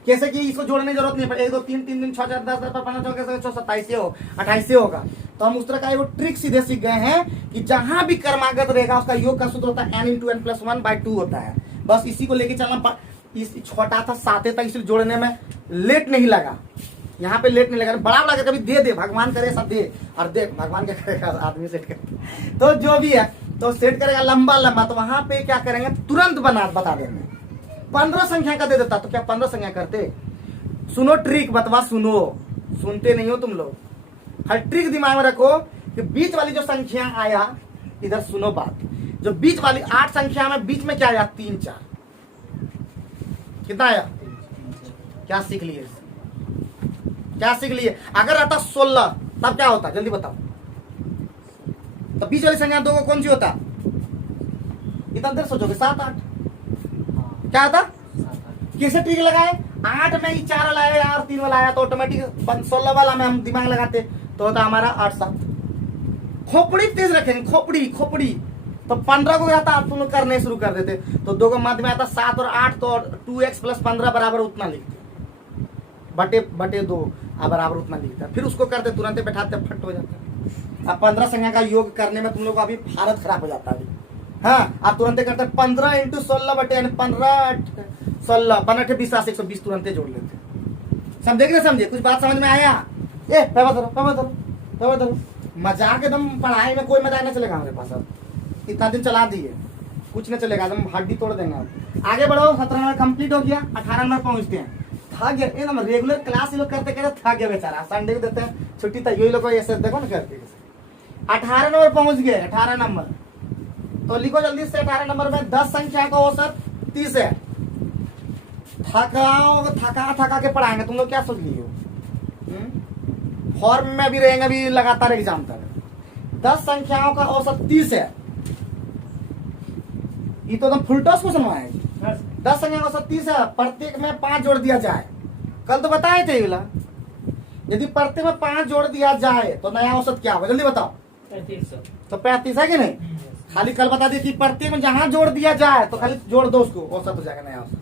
कैसे कि इसको जोड़ने की जरूरत नहीं पड़ेगी। 1 2 3 3 6 4 10 10 15 16 27 हो 28 होगा। तो हम उस तरह का एगो ट्रिक सीधे सीख गए हैं कि जहां भी क्रमागत रहेगा उसका योग का सूत्र होता है n इंटू n प्लस 1/2 होता है। बस इसी को लेके चलना। इस छोटा था 7 तक, इसलिए जोड़ने में लेट नहीं लगा, यहाँ पे लेट नहीं लगा। बड़ा लगा कभी दे भगवान करे सब दे, और देख भगवान क्या करेगा, आदमी सेट करे तो जो भी है तो सेट करेगा लंबा लंबा। तो वहां पे क्या करेंगे, तुरंत बता देंगे। 15 संख्या का दे देता तो क्या 15 संख्या करते? सुनो ट्रिक, बतवा सुनो, सुनते नहीं हो तुम लोग। हर ट्रिक दिमाग में रखो कि बीच वाली जो संख्या आया, इधर सुनो बात, जो बीच वाली 8 संख्या में बीच में क्या आया 3 4, कितना आया? क्या सीख लिए इससे? क्या सीख लिए? अगर रहता 16 तब क्या होता, जल्दी बताओ। तो बीच वाली संख्या 2 को कौन सी होता? इतना देर सोचोगे 7 8 क्या होता? किसे ट्रिक लगाए? 8 में ही 4 वाला आया और 3 वाला आया तो ऑटोमेटिक 16 वाला में हम दिमाग लगाते तो होता हमारा 8 7। खोपड़ी तेज रखेंगे, खोपड़ी खोपड़ी। तो 15 को आता तुम लोग करने शुरू कर देते, तो 2 को मध्य में आता 7 और 8, तो 2x + 15 बराबर उतना लिखते, बटे 2 बराबर उतना लिखता है। फिर उसको करते तुरंत बैठाते, फट हो जाता है। अब 15 संख्या का योग करने में तुम लोग को अभी हालत खराब हो जाता है अभी। हाँ, आप तुरंत करते 15 × 16 बटे 15 16 15 20 120 तुरंत जोड़ लेते। समझे कि नहीं समझे? कुछ बात समझ में आया? ए पैबा धरो। मजाक एकदम, पढ़ाई में कोई मजाक नहीं चलेगा हमारे पास। अब इतना दिन चला दिए, कुछ नहीं चलेगा, एकदम हड्डी तोड़ देंगे। आगे बढ़ो, 17 नंबर कंप्लीट हो गया, 18 नंबर पहुंचते हैं। थक गया एकदम, रेगुलर क्लास ये लोग करते थक गया बेचारा। संडे को देते हैं छुट्टी, तो यही लोग को ऐसे देखो ना करके। 18 नंबर पहुंच गए, 18 नंबर तो लिखो जल्दी से। 18 नंबर में 10 संख्या का औसत 30 है। थका के पढ़ाएंगे, तुम लोग क्या सोच लिए हो? फॉर्म में भी रहेंगे अभी लगातार एग्जाम तक। 10 संख्याओं का औसत 30 है। ये तो एकदम फुल टॉस क्वेश्चन है। 10 संख्या का औसत 30 है, प्रत्येक में 5 जोड़ दिया जाए। कल तो बताए थे ये, यदि प्रत्येक में 5 जोड़ दिया जाए तो नया औसत क्या होगा, जल्दी बताओ। 35। तो 35 है कि नहीं? खाली कल बता दी कि प्रत्येक में जहां जोड़ दिया जाए तो खाली जोड़ दो, उसको औसत हो जाएगा नया औसत।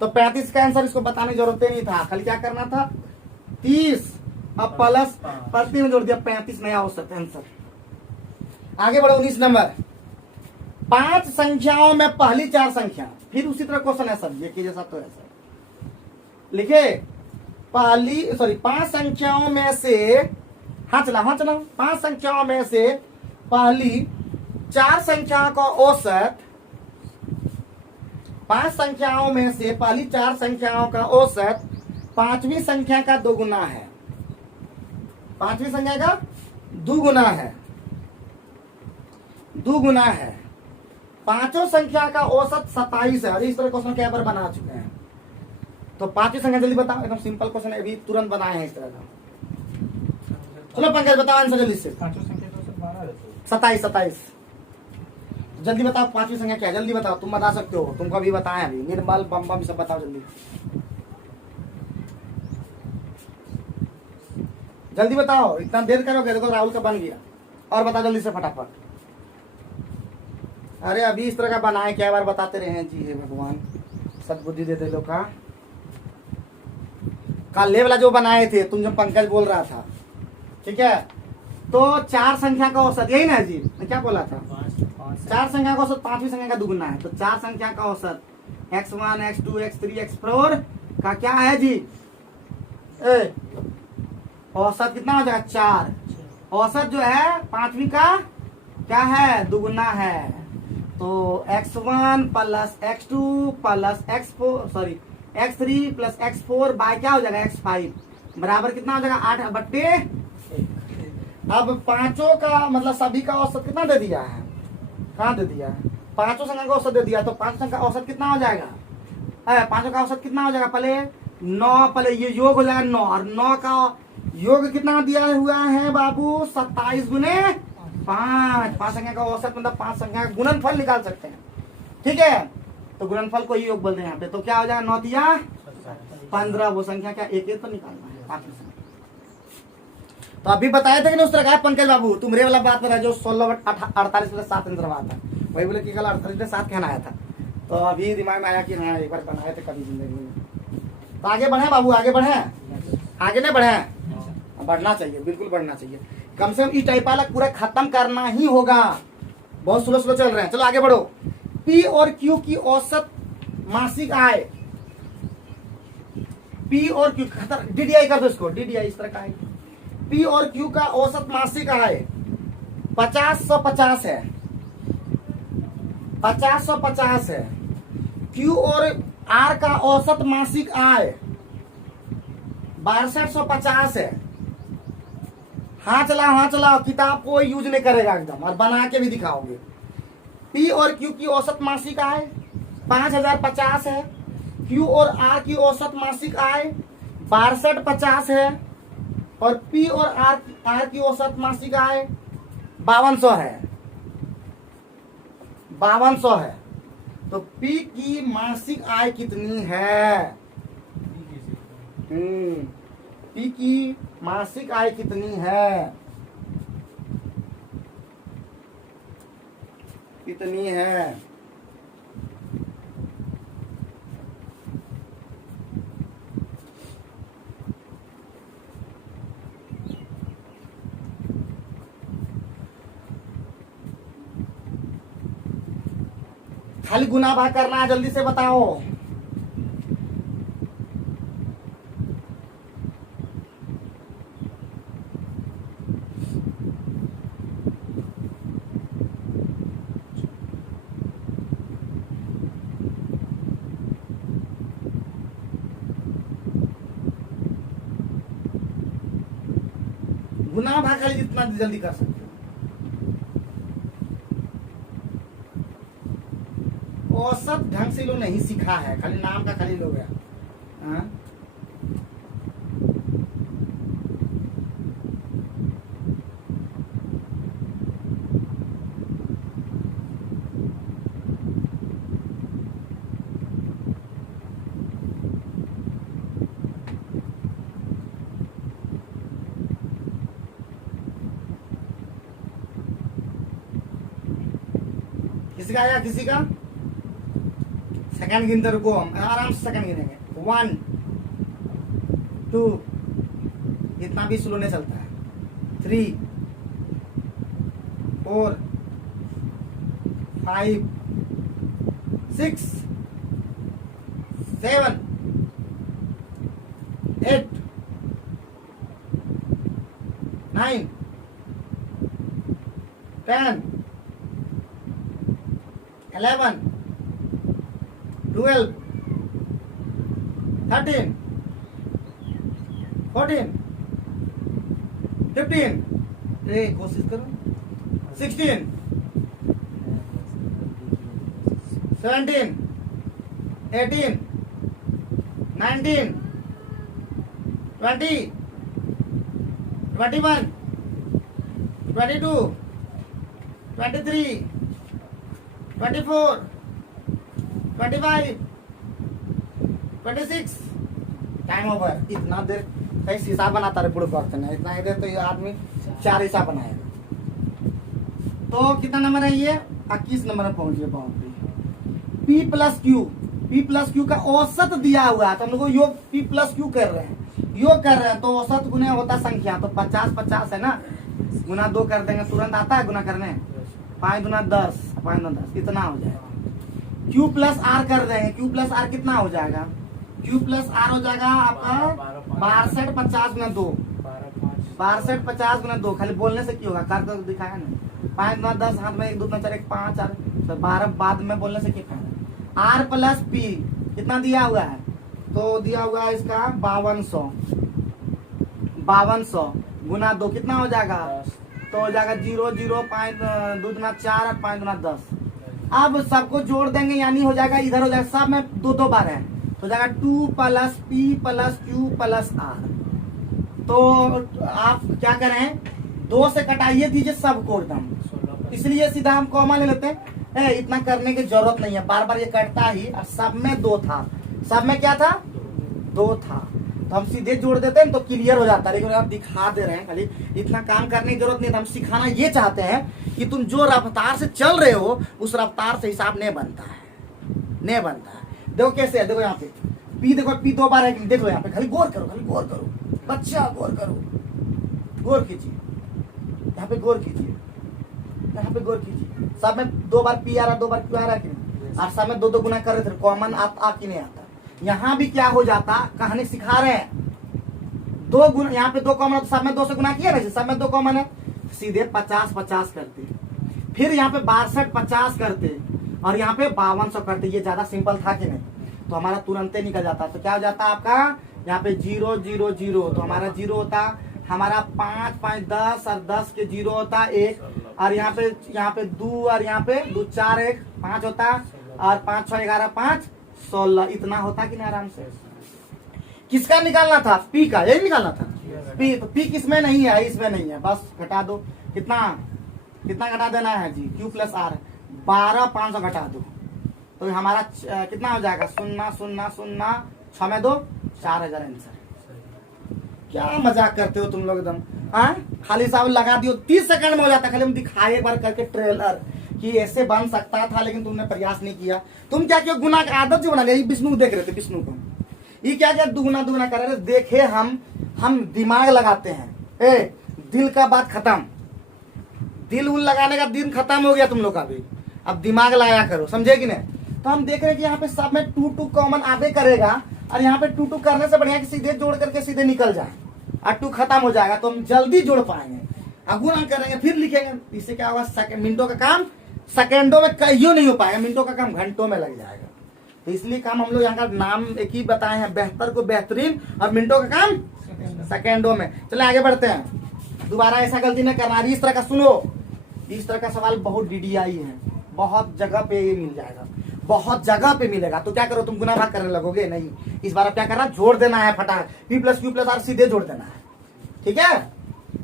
तो 35 का आंसर इसको बताने की जरूरत नहीं था, खाली क्या करना था 30 अब प्लस प्रत्येक में जोड़ दिया 35 नया औसत आंसर। आगे बढ़ो 19 नंबर। 5 संख्याओं में पहली 4 संख्या, फिर उसी तरह क्वेश्चन है सब ये कि जैसा तो ऐसा लिखे। 5 संख्याओं में से, हाँ चला 5 संख्याओं में से पहली 4 संख्याओं का औसत, 5 संख्याओं में से पहली 4 संख्याओं का औसत 5वीं संख्या का 2 गुना है। 5वीं संख्या का 2 गुना है, 2 गुना है। पांचों संख्या का औसत 27 है। अरे इस तरह क्वेश्चन क्या बार बना चुके हैं। तो 5वीं संख्या जल्दी बताओ, एकदम सिंपल क्वेश्चन है, अभी तुरंत बनाए हैं इस तरह का। चलो पंकज बताओ आंसर जल्दी से। 27 जल्दी बताओ 5वीं संख्या क्या है, जल्दी बताओ। तुम बता सकते हो, तुमको अभी बताया अभी। निर्मल बम सब बताओ जल्दी जल्दी बताओ, इतना देर करोगे। देखो राहुल का बन गया, और बताओ जल्दी से फटाफट। अरे अभी इस तरह का बनाए, क्या बार बताते रहे हैं जी। हे भगवान सद्बुद्धि दे दे लोग का। काले वाला जो बनाए थे तुम, जो पंकज बोल रहा था, ठीक है। तो 4 संख्या का औसत, यही ना जी, मैं क्या बोला था? 4 संख्या का औसत 5वीं संख्या का 2 गुना है। तो 4 संख्या का औसत x1 x2 x3 x4 का क्या है जी? औसत कितना हो जाएगा? 4। औसत जो है 5वीं का क्या है? 2 गुना है। तो x1 + x2 + x4 x3 + x4 bye क्या हो जाएगा? x5 बराबर कितना हो जाएगा? 8/1। अब पांचों का मतलब सभी का औसत कितना दे दिया है? कहाँ दे दिया है? पांचों संख्या का औसत दे दिया। तो 5 संख्या का औसत कितना हो जाएगा? पांचों का औसत कितना हो जाएगा? पहले 9, पहले ये योग हो जाएगा 9, और 9 का योग कितना दिया हुआ है बाबू? 27 × 5। 5 संख्या का औसत मतलब 5 संख्या का गुणनफल निकाल सकते हैं, ठीक है। तो गुणनफल को ही योग बोलते हैं यहाँ पे। तो क्या हो जाएगा? 9 × 15। वो संख्या क्या? एक तो निकालना है 5 संख्या। तो अभी बताया था कि उस तरह का पंकज बाबू, तुम रे वाला बात बता जो 16/48 + 7 आंसर आता है, वही बोले कि कल 48/7 कहना आया था। तो अभी दिमाग में आया कि हाँ एक बार बनाए थे कभी जिंदगी में। तो आगे बढ़े बाबू, आगे बढ़े, आगे नहीं बढ़े? बढ़ना चाहिए, बिल्कुल बढ़ना चाहिए। कम से कम ई टाइप वाला पूरा खत्म करना ही होगा, बहुत स्लो चल रहे हैं। चलो आगे बढ़ो। पी और क्यू की औसत मासिक आय, पी और क्यू डीडीआई कर दो इसको, डीडीआई इस तरह का है। पी और क्यू का औसत मासिक आय 50/50 है, 50/50 है। क्यू और आर का औसत मासिक आय 6250 है। हाँ चलाओ, किताब कोई यूज नहीं करेगा एकदम, और बना के भी दिखाओगे। पी और क्यू की औसत मासिक आय 5050 है। क्यू और आर की औसत मासिक आय 6250 है। और पी और आर की औसत मासिक आय 5200 है। 5200 है। तो पी की मासिक आय कितनी है? पी की मासिक आय कितनी है? कितनी है? खाली गुना भाग करना है, जल्दी से बताओ। गुना भाग खाली जितना जल्दी कर सकते हो। औसत ढंग से लोग नहीं सीखा है, खाली नाम का खाली लोग है। हाँ? किसी का आया? किसी का? सेकंड गिनते रुको, हम आराम से सेकंड गिनेंगे। 1 2, इतना भी स्लो नहीं चलता है। 3 4 5 6 7 8 9 10 11 12 13 14 15 कोशिश करो 16 17 18 19 20 21 22 23 24 25 26 टाइम ओवर। इतना देर कहीं हिसाब बनाता रहे पूरे वक्त में, इतना ही देर तो ये आदमी 4 हिसाब बनाएगा। तो कितना नंबर है ये? 21 नंबर में पहुंच गए। बहुत पी प्लस क्यू का औसत दिया हुआ है, तो हम लोग योग पी प्लस क्यू कर रहे हैं, तो औसत गुना होता संख्या, तो 50 है ना, गुना 2 कर देंगे, तुरंत आता है गुना करने। 5 दूना 10, 5 दूना 10, कितना हो जाएगा? क्यू प्लस आर कर देंगे, क्यू प्लस आर कितना हो जाएगा? क्यू प्लस आर हो जाएगा आपका 62 50 गुना 2, 62 50 गुना 2। खाली बोलने से क्यों होगा, कर तो दिखाया ना। 5 दूना 10, हाथ में 1 2 3 4 1 5 4, तो 12 बाद में बोलने से क्या फायदा? आर प्लस पी कितना दिया हुआ है? तो दिया हुआ है इसका 5200 गुना 2 कितना हो जाएगा? तो हो जाएगा 0 0 5 2 दूना 4 और 5 दूना 10। अब सबको जोड़ देंगे, यानी हो जाएगा इधर हो जाएगा, सब में 2 बार है, तो हो जाएगा 2 plus P plus Q plus R. तो आप क्या करें, 2 से कटाइए दीजिए सबको एकदम, इसलिए सीधा हम कॉमन ले लेते हैं। इतना करने की जरूरत नहीं है, बार बार ये कटता ही। और सब में 2 था, सब में क्या था? 2 था, तो हम सीधे जोड़ देते हैं तो क्लियर हो जाता है। लेकिन आप दिखा दे रहे हैं, खाली इतना काम करने की जरूरत नहीं। हम सिखाना ये चाहते हैं कि तुम जो रफ्तार से चल रहे हो उस रफ्तार से हिसाब नहीं बनता है। देखो कैसे है, देखो यहाँ पे पी, देखो पी 2 बार है कि देखो यहाँ पे, खाली गौर करो बच्चा, गौर कीजिए, यहाँ पे गौर कीजिए, सब में 2 बार पी आ रहा, 2 बार क्यू आ रहा है कि नहीं? और सब में 2 गुना कर रहे थे, कॉमन आ कि नहीं आता? यहाँ भी क्या हो जाता, कहानी सिखा रहे हैं 2 गुना, यहाँ पे 2 कॉमन, तो सब में 2 से गुना किया ना, सब में 2 कॉमन है, सीधे 50 करते, फिर यहाँ पे 62 50 करते, और यहाँ पे 5200 करते। ये ज्यादा सिंपल था कि नहीं? तो हमारा तुरंत निकल जाता। तो क्या हो जाता है आपका, यहाँ पे 0 0 0, तो हमारा 0 होता, हमारा 5 5 10 और 10 के 0 होता है 1, और यहाँ पे 2 और यहाँ पे 2 4 1 5 होता है, और 5 6 11 5 16 इतना होता कि नहीं आराम से। किसका निकालना था? पी का, यही निकालना था पी। तो पी किसमें नहीं है? इसमें नहीं है, बस घटा दो। कितना कितना घटा देना है जी? क्यू प्लस आर 12 500 घटा दो तो हमारा कितना हो जाएगा? 0 0 0 6 में 2 4000 आंसर। क्या मजाक करते हो तुम लोग एकदम। खाली साहब लगा दियो 30 सेकंड में हो जाता। खाली हम दिखाए एक बार करके ट्रेलर कि ऐसे बन सकता था, लेकिन तुमने प्रयास नहीं किया। तुम क्या किया? गुना की आदत जो बना लिया। विष्णु देख रहे थे, विष्णु को ये क्या क्या दुगुना दुगुना कर रहे थे। देखे हम दिमाग लगाते हैं। दिल का बात खत्म, दिल उल लगाने का दिन खत्म हो गया तुम लोग का भी। अब दिमाग लगाया करो, समझे कि नहीं? तो हम देख रहे हैं कि यहाँ पे सब में 2 2 कॉमन आगे करेगा, और यहाँ पे 2 2 करने से बढ़िया कि सीधे जोड़ करके सीधे निकल जाए और 2 खत्म हो जाएगा, तो हम जल्दी जोड़ पाएंगे। गुणा करेंगे फिर लिखेंगे, इससे क्या होगा? मिनटों का काम सेकेंडों में कहीं नहीं हो पाएगा, मिनटों का काम घंटों में लग जाएगा। तो इसलिए काम हम लोग यहाँ का नाम एक ही बताए हैं, बेहतर को बेहतरीन, और मिनटों का काम सेकेंडों में। चले आगे बढ़ते हैं। दोबारा ऐसा गलती नहीं करना। इस तरह का सुनो, इस तरह का सवाल बहुत DDI है, बहुत जगह पे ये मिल जाएगा, बहुत जगह पे मिलेगा। तो क्या करो, तुम गुना भाग करने लगोगे नहीं। इस बार अब क्या करना? जोड़ देना है फटाक, P plus Q plus R सीधे जोड़ देना है, ठीक है?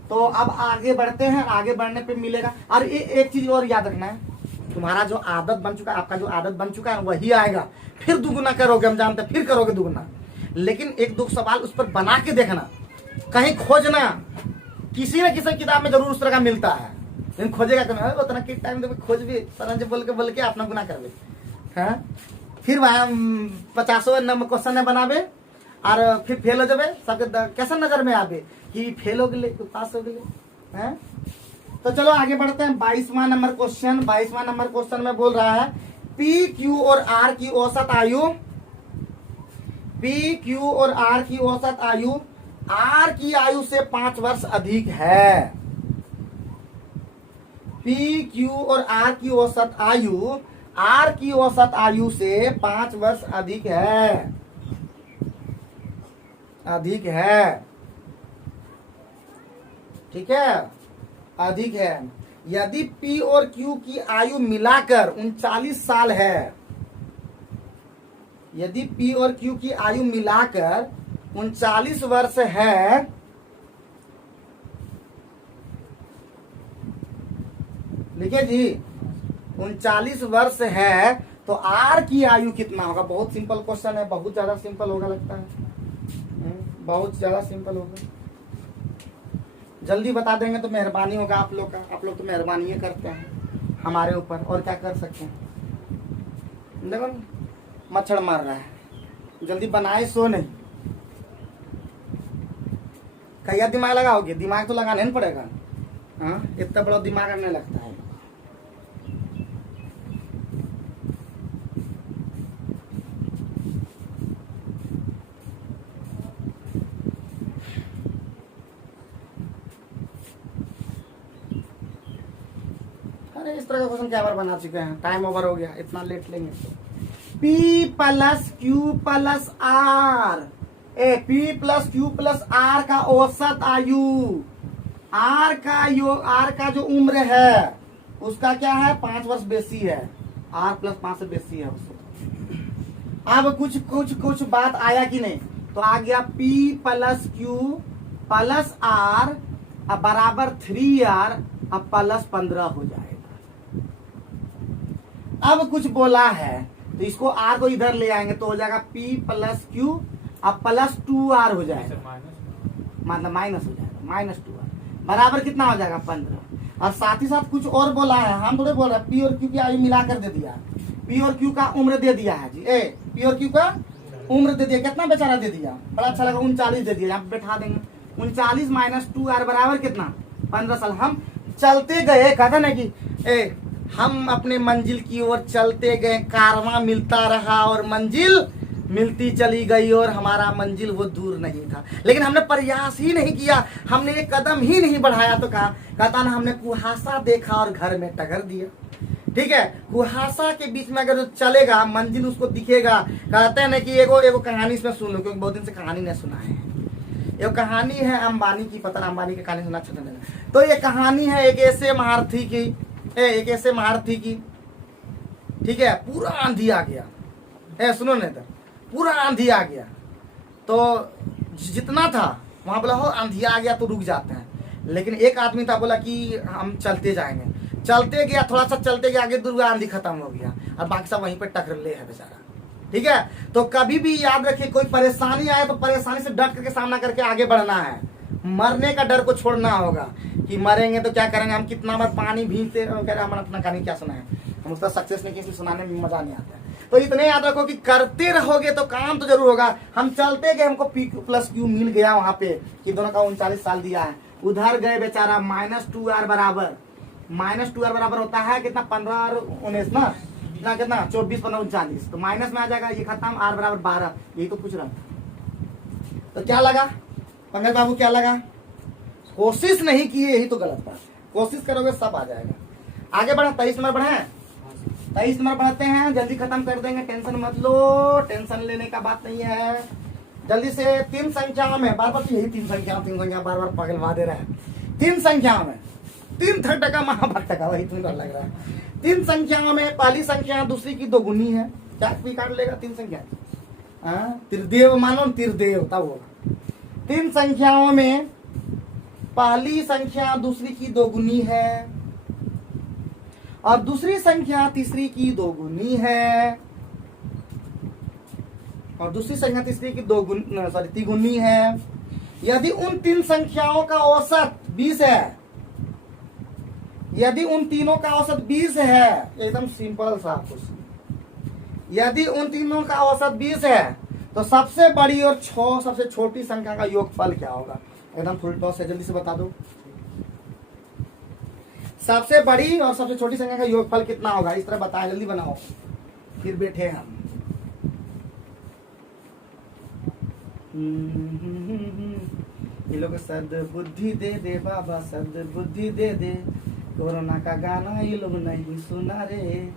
तो अब आगे बढ़ते हैं। आगे बढ़ने पे मिलेगा। और एक चीज और याद रखना है, तुम्हारा जो आदत बन चुका है, आपका जो आदत बन चुका है वही आएगा। फिर दुगुना करोगे, हम जानते हैं, फिर करोगे दुगुना। लेकिन एक दो सवाल उस पर बना के देखना, कहीं खोजना। किसी न किसी किताब में जरूर उस तरह का मिलता है, लेकिन खोजेगा कभी। उतना किस टाइम में खोज भी सरंज बोल के अपना गुना कर हाँ? फिर वहाँ 50 नंबर क्वेश्चन बनाबे, और फिर फेल हो जाबे। सबके कैसा नजर में आबे कि फेल हो गए तो पास हो गए हैं। तो चलो आगे बढ़ते हैं। 22वां नंबर क्वेश्चन। 22वां नंबर क्वेश्चन में बोल रहा है पी क्यू और आर की औसत आयु, पी क्यू और आर की औसत आयु आर की आयु से 5 वर्ष अधिक है। पी क्यू और आर की औसत आयु आर की औसत आयु से 5 वर्ष अधिक है, अधिक है, ठीक है, अधिक है। यदि P और Q की आयु मिलाकर 39 साल है, यदि P और Q की आयु मिलाकर 39 वर्ष है, लिखिए जी 39 वर्ष है, तो R की आयु कितना होगा? बहुत सिंपल क्वेश्चन है, बहुत ज्यादा सिंपल होगा लगता है, बहुत ज्यादा सिंपल होगा। जल्दी बता देंगे तो मेहरबानी होगा आप लोग का। आप लोग तो मेहरबानी करते हैं हमारे ऊपर, और क्या कर सकते हैं। देखो मच्छर मार रहा है, जल्दी बनाए सो नहीं। कहिया दिमाग लगाओगे? दिमाग तो लगाना नहीं पड़ेगा। हाँ, इतना बड़ा दिमाग करने लगता है। इस तरह का क्वेश्चन क्या बार बना चुके हैं, टाइम ओवर हो गया, इतना लेट लेंगे। P plus Q plus R, P plus Q plus R का औसत आयु, R का जो उम्र है उसका क्या है? 5 वर्ष बेसी है। R प्लस 5 से बेसी है उससे। अब कुछ बात आया कि नहीं? तो आ गया P plus Q plus R अब बराबर 3R अब प्लस 15 हो जाएगा। अब कुछ बोला है तो इसको R को इधर ले आएंगे तो हो जाएगा P प्लस Q अब प्लस 2R हो जाएगा, मतलब माइनस हो जाएगा, -2R बराबर कितना हो जाएगा? 15। और साथ ही साथ कुछ और बोला है, हम थोड़े बोल रहे हैं। P और Q की आयु मिलाकर दे दिया, P और Q का उम्र दे दिया है जी। P और Q का उम्र दे दिया, कितना बेचारा दे दिया? बड़ा अच्छा लगा, 39 दे दिया। यहाँ पे बैठा देंगे 39 माइनस 2R बराबर कितना? 15 साल। हम चलते गए, कहता ना कि हम अपने मंजिल की ओर चलते गए, कारवां मिलता रहा और मंजिल मिलती चली गई, और हमारा मंजिल वो दूर नहीं था। लेकिन हमने प्रयास ही नहीं किया, हमने एक कदम ही नहीं बढ़ाया। तो कहता ना हमने कुहासा देखा और घर में टगर दिया। ठीक है, कुहासा के बीच में अगर चलेगा मंजिल उसको दिखेगा। कहते हैं ना कि एगो कहानी इसमें सुन लो, क्योंकि बहुत दिन से कहानी नहीं सुना है। ये कहानी है अंबानी की, पता ना अंबानी की कहानी सुना अच्छा नहीं। तो ये कहानी है एक ऐसे महारथी की, ठीक है, पूरा आंधी आ गया। सुनो नहीं, पूरा आंधी आ गया तो जितना था वहां बोला हो आंधी आ गया तो रुक जाते हैं, लेकिन एक आदमी था बोला कि हम चलते जाएंगे। चलते गया, थोड़ा सा चलते गया आगे, दूर आंधी खत्म हो गया और बाकी सब वहीं पे टकर ले है बेचारा। ठीक है, तो कभी भी याद रखिए कोई परेशानी आए तो परेशानी से डट करके सामना करके आगे बढ़ना है। मरने का डर को छोड़ना होगा कि मरेंगे तो क्या करेंगे, हम कितना बार पानी भीगते, हम अपना कहानी क्या सुना है, हम उसका सक्सेस नहीं किसी सुनाने में मजा नहीं आता है। तो इतने याद रखो कि करते रहोगे तो काम तो जरूर होगा। हम चलते गए, हमको P+Q मिल गया वहां पे कि दोनों का 39 साल दिया है। उधर गए बेचारा, -2r बराबर होता है कितना, 15 और 19 ना, कितना 24, 15, 39, तो माइनस में आ जाएगा, ये खत्म, r बराबर 12, यही तो पूछ रहा था। तो क्या लगा पंकज बाबू, क्या लगा? कोशिश नहीं किए, यही तो गलत बात। कोशिश करोगे सब आ जाएगा। आगे बढ़े, 23 नंबर बढ़े, 23 नंबर बढ़ते हैं, जल्दी खत्म कर देंगे, टेंशन मत लो, टेंशन लेने का बात नहीं है। जल्दी से 3 संख्याओं में, बार बार यही 3 संख्या बार बार पगलवा दे रहा है। 3 संख्याओं में 3 टका महाभक्त का, वही तुम्हें लग रहा है। 3 संख्याओं में पहली संख्या दूसरी की दोगुनी है, क्या भी काट लेगा 3 संख्या, त्रिदेव मानो, त्रिदेव तब होगा। 3 संख्याओं में पहली संख्या दूसरी की दोगुनी है और दूसरी संख्या तीसरी की दोगुनी है, और दूसरी संख्या तीसरी की तिगुनी है। यदि उन 3 संख्याओं का औसत 20 है, यदि उन तीनों का औसत 20 है, एकदम सिंपल सा कुछ, यदि उन तीनों का औसत 20 है तो सबसे बड़ी और सबसे छोटी संख्या का योगफल क्या होगा? एकदम फुल टॉस है, जल्दी से बता दो। सबसे बड़ी और सबसे छोटी संख्या का योगफल कितना होगा? इस तरह बताएं, जल्दी बनाओ, फिर बैठे हम। ये लोग सद्बुद्धि दे दे बाबा, सद्बुद्धि दे दे, कोरोना का गाना ये लोग नहीं सुना रे।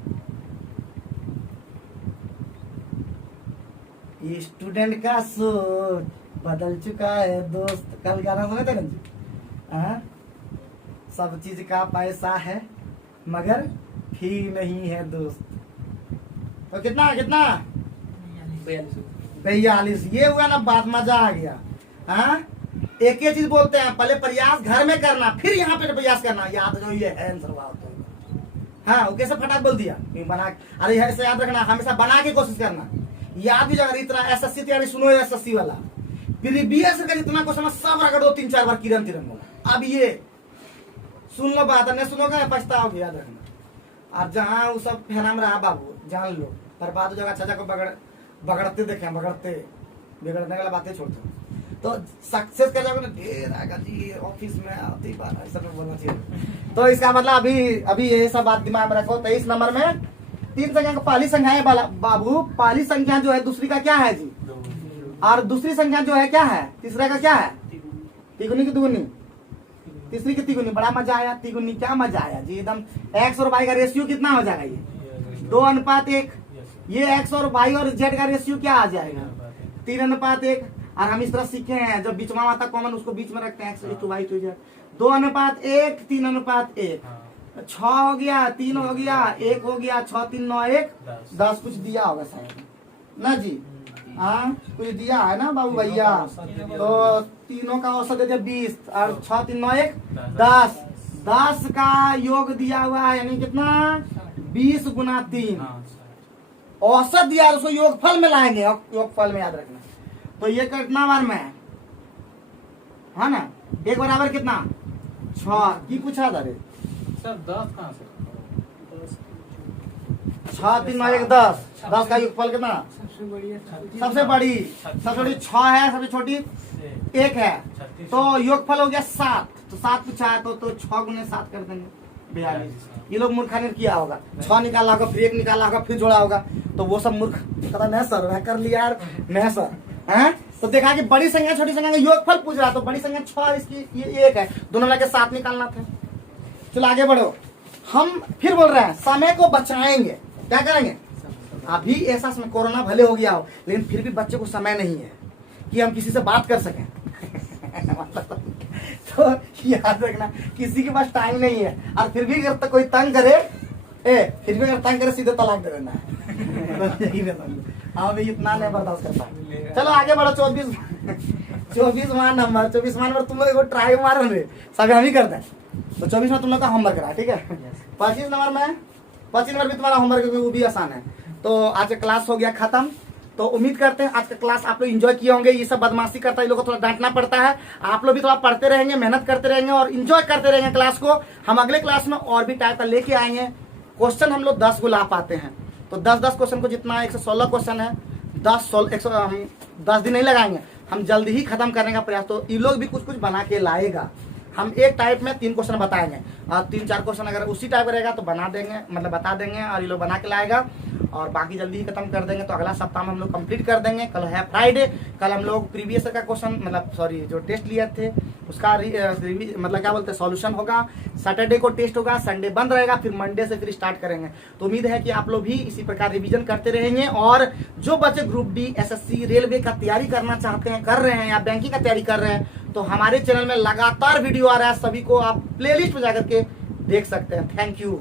स्टूडेंट का सोच बदल चुका है दोस्त, कल गाना सुना था ना, सब चीज का पैसा है मगर फी नहीं है दोस्त। तो कितना 42, ये हुआ ना बात, मजा आ गया। एक ही चीज बोलते हैं, पहले प्रयास घर में करना, फिर यहाँ पे प्रयास करना, याद जो ये है आंसर। वो कैसे फटाक बोल दिया, बना, अरे ऐसे याद रखना, हमेशा बना के कोशिश करना, याद भी जाएगा। इतना SSC तैयारी सुनो, SSC वाला प्रीवियस का जितना क्वेश्चन सब रगड़ दो 3-4 बार, किरण बोला। अब ये सुन लो बात, नहीं सुनोगे पछताओगे, याद रखना। और जहाँ वो सब फेराम रहा बाबू, जान लो बर्बाद हो जाएगा। चाचा को बगड़ते देखे, बिगड़ने वाला बातें छोड़ते, तो सक्सेस कर जाओगे ना, ढेर आएगा जी ऑफिस में आती बात, ऐसा बोलना चाहिए। तो इसका मतलब अभी ये सब बात दिमाग में रखो। 23 नंबर में 3 संख्या का पहली संख्या है बाबू, पहली संख्या जो है दूसरी का क्या है जी, और दूसरी संख्या जो है क्या है, तीसरा का क्या है, तिगुनी की दुगुनी, तीसरी की तिगुनी। बड़ा मजा आया, तिगुनी क्या मजा आया जी, एकदम। x और y का रेशियो कितना हो जाएगा, ये 2:1। ये x और y और z का रेशियो क्या आ जाएगा, 3:1। और हम इस तरह सीखे हैं, जब बीच में आता कॉमन उसको बीच में रखते हैं, x/y 2:1, 3:1, 6 हो गया, 3 हो गया, 1 हो गया, 6, 3, 9, 1, 10 कुछ दिया होगा शायद ना जी, कुछ दिया है ना बाबू भैया। तो तीनों का औसत दे दिया 20 और 6, 3, 9, 1, 10। 10 का योग दिया हुआ है, यानी कितना, 20 गुना 3 औसत दिया, उसको योगफल में लाएंगे, योगफल में याद रखना। तो ये कितना बार में है ना, 1 बराबर कितना 6 की पूछा था रे सर, 10 कहाँ से? 6, 3, 9, 1, 10। 10 का योगफल कितना, सबसे बड़ी 6 है, सबसे छोटी 1 है, तो योगफल हो गया 7। तो 7 पूछा है, तो 6 गुने 7 कर देंगे, 42। ये लोग मूर्खानी किया होगा, 6 निकाला होगा, फिर 1 निकाला होगा, फिर जोड़ा होगा, तो वो सब मूर्ख पता नहीं सर, मैं कर लिया यार, नहीं सर है। तो देखा कि बड़ी संख्या छोटी संख्या का योगफल पूछ रहा, तो बड़ी संख्या 6, इसकी ये 1 है, दोनों मिला के 7 निकालना था। चलो आगे बढ़ो, हम फिर बोल रहे हैं समय को बचाएंगे, क्या करेंगे। अभी ऐसा समय, कोरोना भले हो गया हो, लेकिन फिर भी बच्चे को समय नहीं है कि हम किसी से बात कर सकें। हमारा। तो याद रखना, किसी के पास टाइम नहीं है और फिर भी अगर कोई तंग करे, फिर भी अगर तंग करे सीधे तलाक दे देना है। यही रहता है। हाँ भाई, इतना नहीं बर्दाश्त करता। चलो आगे बढ़ो। 24वां नंबर तुम लोग ट्राई मारो रे, सब हम ही करते हैं। तो 24 में तुम लोग का होमवर्क रहा, ठीक है। 25 नंबर भी तुम्हारा होमवर्क है, वो भी आसान है। तो आज का क्लास हो गया खत्म। तो उम्मीद करते हैं आज का क्लास आप लोग एंजॉय किए होंगे। ये सब बदमाशी करता है, इन लोगों को थोड़ा डांटना पड़ता है। आप लोग भी थोड़ा पढ़ते रहेंगे, मेहनत करते रहेंगे और एंजॉय करते रहेंगे क्लास को। हम अगले क्लास में और भी टाइप का लेके आएंगे। क्वेश्चन हम लोग 10 को ला पाते हैं, तो 10 क्वेश्चन को जितना 116 क्वेश्चन है, 10 दिन नहीं लगाएंगे, हम जल्दी ही खत्म करने का प्रयास। तो ये लोग भी कुछ बना के लाएगा। हम एक टाइप में 3 क्वेश्चन बताएंगे और 3-4 क्वेश्चन अगर उसी टाइप रहेगा तो बना देंगे, मतलब बता देंगे और ये लोग बना के लाएगा और बाकी जल्दी ही खत्म कर देंगे। तो अगला सप्ताह में हम लोग कंप्लीट कर देंगे। कल है फ्राइडे, कल हम लोग प्रीवियस का क्वेश्चन मतलब सॉरी जो टेस्ट लिए थे उसका मतलब क्या बोलते हैं सॉल्यूशन होगा। सैटरडे को टेस्ट होगा, संडे बंद रहेगा, फिर मंडे से फिर स्टार्ट करेंगे। तो उम्मीद है कि आप लोग भी इसी प्रकार रिवीजन करते रहेंगे। और जो बच्चे ग्रुप डी, एसएससी, रेलवे का तैयारी करना चाहते हैं, कर रहे हैं या बैंकिंग का तैयारी कर रहे हैं, तो हमारे चैनल में लगातार वीडियो आ रहा है, सभी को आप प्लेलिस्ट में जाकर के देख सकते हैं। Thank you.